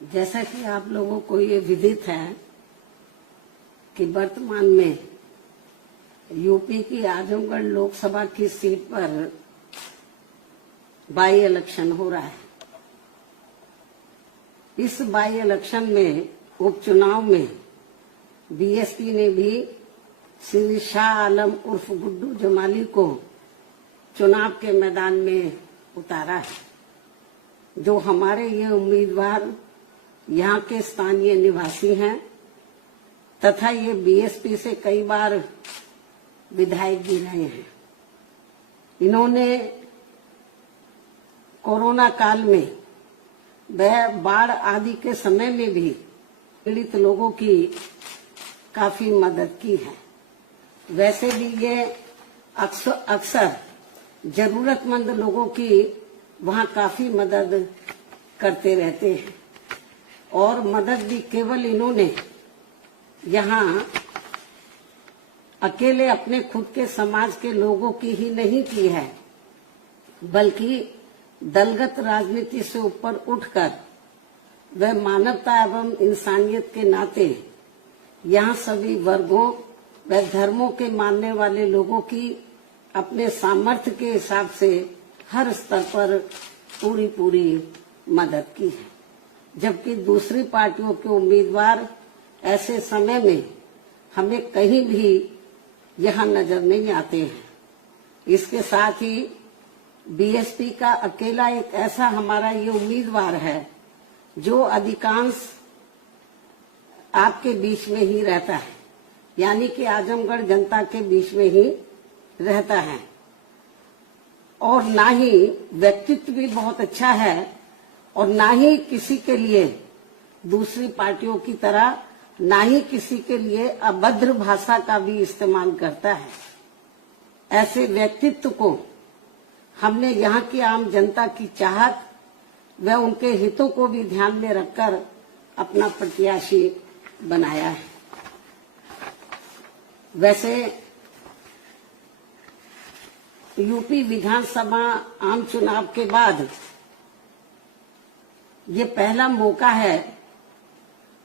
जैसा कि आप लोगों को ये विदित है कि वर्तमान में यूपी की आजमगढ़ लोकसभा की सीट पर बाई इलेक्शन हो रहा है। इस बाई इलेक्शन में उपचुनाव में बीएसपी ने भी श्री शाह आलम उर्फ गुड्डू जमाली को चुनाव के मैदान में उतारा है। जो हमारे ये उम्मीदवार यहाँ के स्थानीय निवासी हैं तथा ये बीएसपी से कई बार विधायक भी रहे हैं। इन्होंने कोरोना काल में बाढ़ आदि के समय में भी पीड़ित लोगों की काफी मदद की है। वैसे भी ये अक्सर जरूरतमंद लोगों की वहाँ काफी मदद करते रहते हैं और मदद भी केवल इन्होंने यहाँ अकेले अपने खुद के समाज के लोगों की ही नहीं की है, बल्कि दलगत राजनीति से ऊपर उठकर वह मानवता एवं इंसानियत के नाते यहाँ सभी वर्गों व धर्मों के मानने वाले लोगों की अपने सामर्थ्य के हिसाब से हर स्तर पर पूरी मदद की है। जबकि दूसरी पार्टियों के उम्मीदवार ऐसे समय में हमें कहीं भी यहाँ नजर नहीं आते हैं। इसके साथ ही बीएसपी का अकेला एक ऐसा हमारा ये उम्मीदवार है जो अधिकांश आपके बीच में ही रहता है, यानी कि आजमगढ़ जनता के बीच में ही रहता है और ना ही व्यक्तित्व भी बहुत अच्छा है और ना ही किसी के लिए दूसरी पार्टियों की तरह ना ही किसी के लिए अभद्र भाषा का भी इस्तेमाल करता है। ऐसे व्यक्तित्व को हमने यहाँ की आम जनता की चाहत व उनके हितों को भी ध्यान में रखकर अपना प्रत्याशी बनाया है। वैसे यूपी विधानसभा आम चुनाव के बाद ये पहला मौका है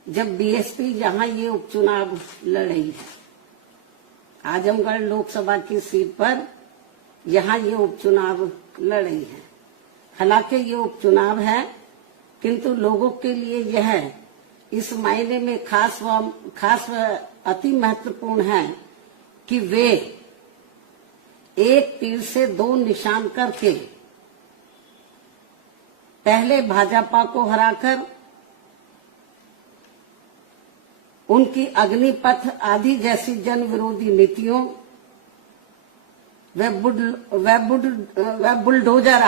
जब बीएसपी यहाँ ये उपचुनाव लड़ रही है। आजमगढ़ लोकसभा की सीट पर यहाँ ये उपचुनाव लड़ रही है। हालांकि ये उपचुनाव है, किंतु लोगों के लिए यह इस मायने में खास व अति महत्वपूर्ण है कि वे एक तीर से दो निशान करके पहले भाजपा को हराकर उनकी अग्निपथ आदि जैसी जन विरोधी नीतियों व बुलडोजर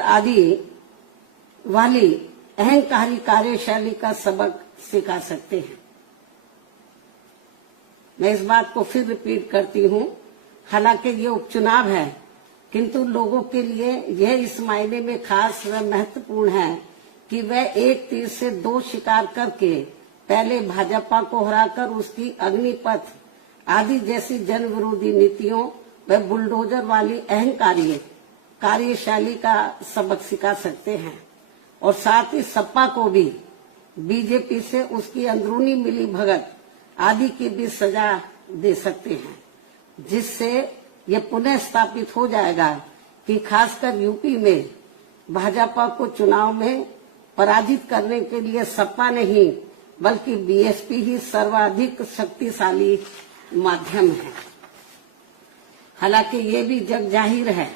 आदि वाली अहंकारी कार्यशैली का सबक सिखा सकते हैं। मैं इस बात को फिर रिपीट करती हूँ, हालांकि ये उपचुनाव है, किंतु लोगों के लिए यह इस मायने में खास व महत्वपूर्ण है कि वह एक तीर से दो शिकार करके पहले भाजपा को हराकर उसकी अग्निपथ आदि जैसी जन विरोधी नीतियों व बुलडोजर वाली अहंकारी कार्यशैली का सबक सिखा सकते हैं और साथ ही सपा को भी बीजेपी से उसकी अंदरूनी मिली भगत आदि की भी सजा दे सकते हैं, जिससे ये पुनः स्थापित हो जाएगा कि खासकर यूपी में भाजपा को चुनाव में पराजित करने के लिए सपा नहीं बल्कि बीएसपी ही सर्वाधिक शक्तिशाली माध्यम है। हालांकि ये भी जग जाहिर है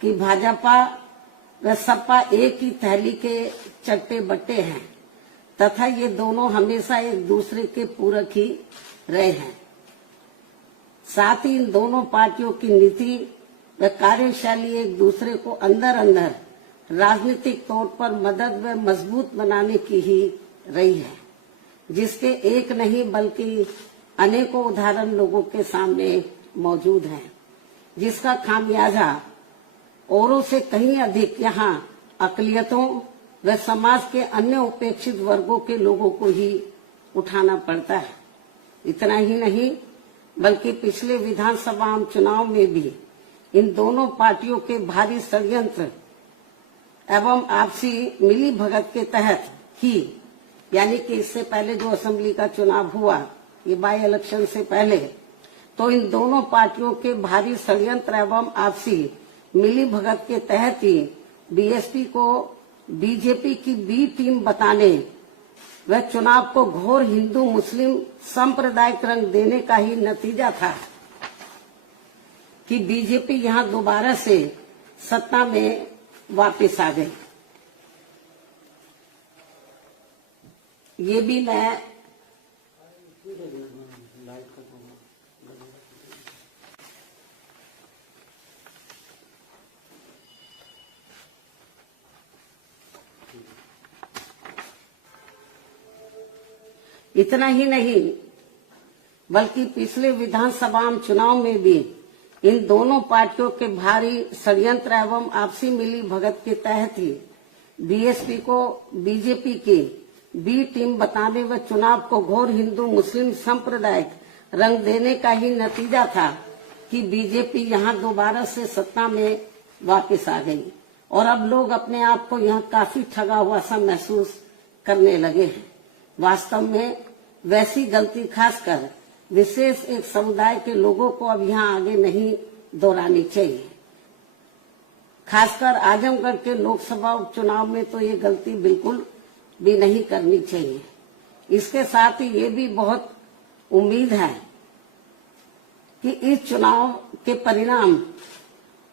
कि भाजपा व सपा एक ही थैली के चट्टे बट्टे हैं तथा ये दोनों हमेशा एक दूसरे के पूरक ही रहे हैं। साथ ही इन दोनों पार्टियों की नीति व कार्यशैली एक दूसरे को अंदर राजनीतिक तौर पर मदद व मजबूत बनाने की ही रही है, जिसके एक नहीं बल्कि अनेकों उदाहरण लोगों के सामने मौजूद हैं, जिसका खामियाजा औरों से कहीं अधिक यहाँ अकलियतों व समाज के अन्य उपेक्षित वर्गों के लोगों को ही उठाना पड़ता है। इतना ही नहीं बल्कि पिछले विधानसभा आम चुनाव में भी इन दोनों पार्टियों के भारी षड्यंत्र एवं आपसी मिली भगत के तहत ही, यानी कि इससे पहले जो असेंबली का चुनाव हुआ, ये बाई इलेक्शन से पहले, तो इन दोनों पार्टियों के भारी षड्यंत्र एवं आपसी मिली भगत के तहत ही बीएसपी को बीजेपी की बी टीम बताने व चुनाव को घोर हिंदू मुस्लिम सांप्रदायिक रंग देने का ही नतीजा था कि बीजेपी यहां दोबारा से सत्ता में वापस आ गई। ये भी मैं इतना ही नहीं बल्कि पिछले विधानसभा चुनाव में भी इन दोनों पार्टियों के भारी षड्यंत्र एवं आपसी मिली भगत के तहत ही बीएसपी को बीजेपी की बी टीम बताने व चुनाव को घोर हिंदू मुस्लिम सांप्रदायिक रंग देने का ही नतीजा था कि बीजेपी यहां दोबारा से सत्ता में वापस आ गई और अब लोग अपने आप को यहां काफी ठगा हुआ सा महसूस करने लगे हैं। वास्तव में वैसी गलती खासकर विशेष एक समुदाय के लोगों को अब यहाँ आगे नहीं दोहरानी चाहिए। खासकर आजमगढ़ के लोकसभा उपचुनाव में तो ये गलती बिल्कुल भी नहीं करनी चाहिए। इसके साथ ही ये भी बहुत उम्मीद है कि इस चुनाव के परिणाम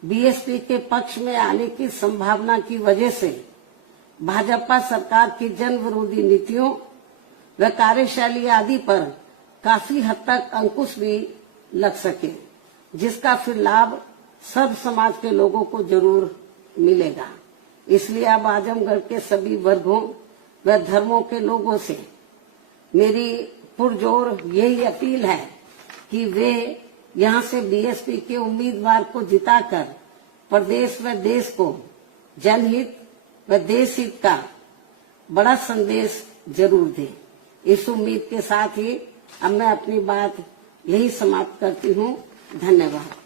बीएसपी के पक्ष में आने की संभावना की वजह से भाजपा सरकार की जन विरोधी नीतियों व कार्यशैली आदि पर काफी हद तक अंकुश भी लग सके, जिसका फिर लाभ सब समाज के लोगों को जरूर मिलेगा। इसलिए अब आजमगढ़ के सभी वर्गों व धर्मों के लोगों से मेरी पुरजोर यही अपील है कि वे यहां से बीएसपी के उम्मीदवार को जिताकर प्रदेश व देश को जनहित व देश हित का बड़ा संदेश जरूर दें। इस उम्मीद के साथ ही अब मैं अपनी बात यही समाप्त करती हूँ। धन्यवाद।